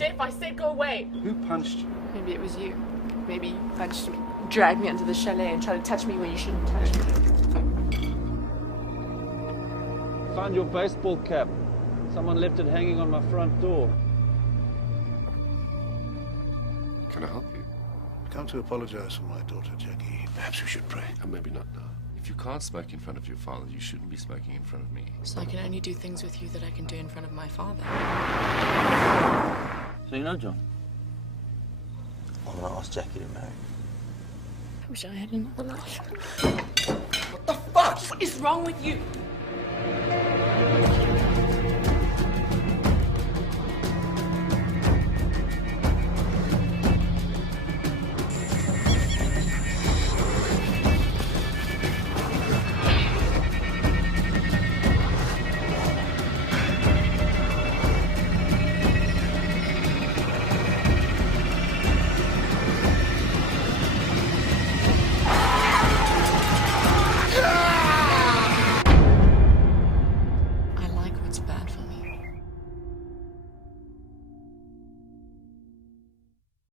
dip. I said go away. Who punched you? Maybe it was you. Maybe you punched me, dragged me under the chalet and tried to touch me when you shouldn't touch me. Found your baseball cap. Someone left it hanging on my front door. Can I help you? I've come to apologize for my daughter, Jackie. Perhaps we should pray. Maybe not now. If you can't smoke in front of your father, you shouldn't be smoking in front of me. So I can only do things with you that I can do in front of my father. So you know John? I'm gonna ask Jackie to marry. I wish I had another life. What the fuck? What is wrong with you?